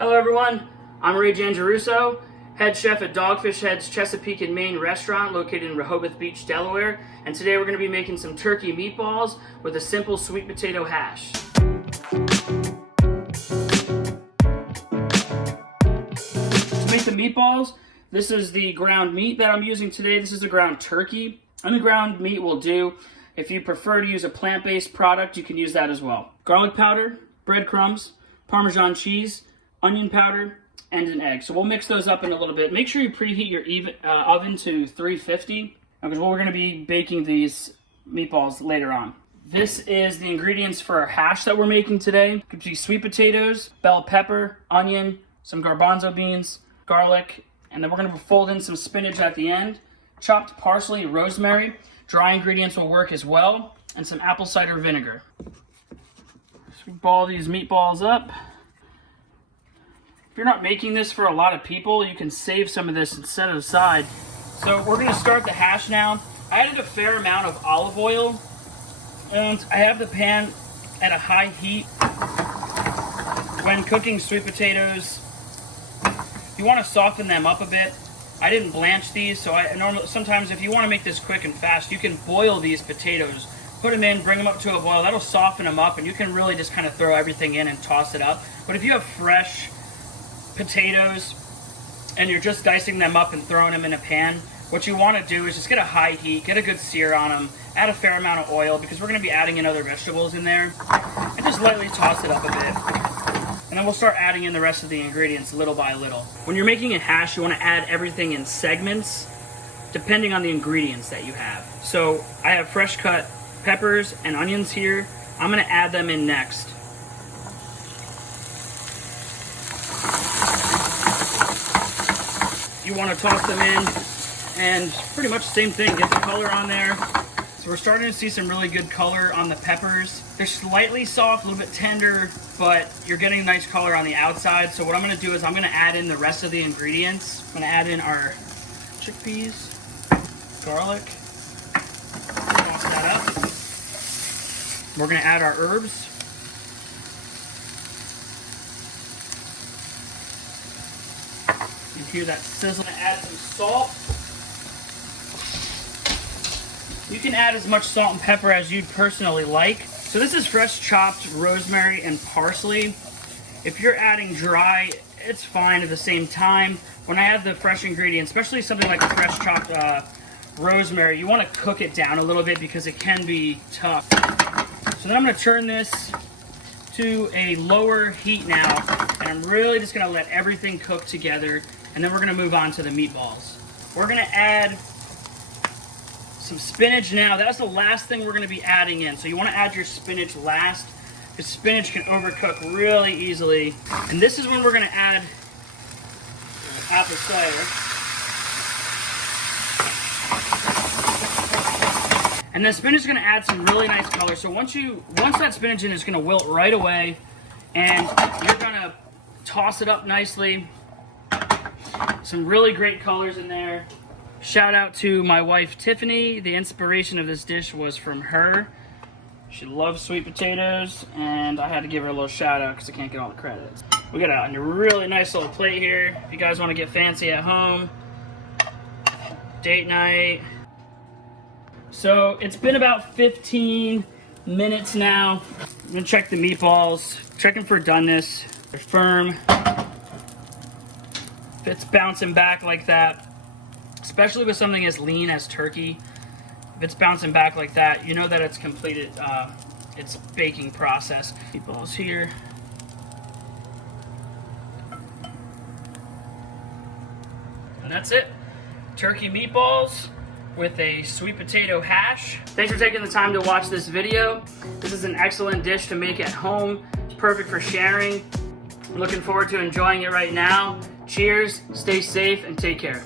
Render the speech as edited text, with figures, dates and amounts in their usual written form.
Hello everyone, I'm Ray Jangeruso, head chef at Dogfish Head's Chesapeake and Maine restaurant located in Rehoboth Beach, Delaware, and today we're going to be making some turkey meatballs with a simple sweet potato hash. To make the meatballs, this is the ground meat that I'm using today. This is the ground turkey, and the ground meat will do. If you prefer to use a plant-based product, you can use that as well. Garlic powder, breadcrumbs, Parmesan cheese, onion powder, and an egg. So we'll mix those up in a little bit. Make sure you preheat your oven to 350 because we're going to be baking these meatballs later on. This is the ingredients for our hash that we're making today. It could be sweet potatoes, bell pepper, onion, some garbanzo beans, garlic, and then we're going to fold in some spinach at the end, chopped parsley, rosemary. Dry ingredients will work as well, and some apple cider vinegar. So we ball these meatballs up. If you're not making this for a lot of people, you can save some of this and set it aside. So we're going to start the hash now. I added a fair amount of olive oil, and I have the pan at a high heat. When cooking sweet potatoes, you want to soften them up a bit. I didn't blanch these, so sometimes if you want to make this quick and fast, you can boil these potatoes. Put them in, bring them up to a boil. That'll soften them up, and you can really just kind of throw everything in and toss it up. But if you have fresh potatoes and you're just dicing them up and throwing them in a pan, what you want to do is just get a high heat, get a good sear on them, add a fair amount of oil because we're going to be adding in other vegetables in there, and just lightly toss it up a bit. And then we'll start adding in the rest of the ingredients little by little. When you're making a hash, you want to add everything in segments depending on the ingredients that you have. So I have fresh cut peppers and onions here. I'm going to add them in next. You want to toss them in and pretty much the same thing, get the color on there. So we're starting to see some really good color on the peppers. They're slightly soft, a little bit tender, but you're getting nice color on the outside. So what I'm going to do is I'm going to add in the rest of the ingredients. I'm going to add in our chickpeas, garlic, toss that up. We're going to add our herbs. You hear that sizzle. Add some salt. You can add as much salt and pepper as you'd personally like. So this is fresh chopped rosemary and parsley. If you're adding dry, it's fine at the same time. When I add the fresh ingredients, especially something like the fresh chopped rosemary, you want to cook it down a little bit because it can be tough. So then I'm going to turn this to a lower heat now, and I'm really just going to let everything cook together, and then we're going to move on to the meatballs. We're going to add some spinach now. That's the last thing we're going to be adding in. So you want to add your spinach last, because spinach can overcook really easily. And this is when we're going to add apple cider. And then spinach is going to add some really nice color. So once that spinach in, it's going to wilt right away, and you're going to toss it up nicely. Some really great colors in there. Shout out to my wife Tiffany. The inspiration of this dish was from her. She loves sweet potatoes, and I had to give her a little shout out because I can't get all the credit. We got a really nice little plate here. If you guys want to get fancy at home, date night. So it's been about 15 minutes now. I'm gonna check the meatballs, checking for doneness. They're firm. If it's bouncing back like that, especially with something as lean as turkey, if it's bouncing back like that, you know that it's completed its baking process. Meatballs here. And that's it. Turkey meatballs with a sweet potato hash. Thanks for taking the time to watch this video. This is an excellent dish to make at home. It's perfect for sharing. I'm looking forward to enjoying it right now. Cheers, stay safe, and take care.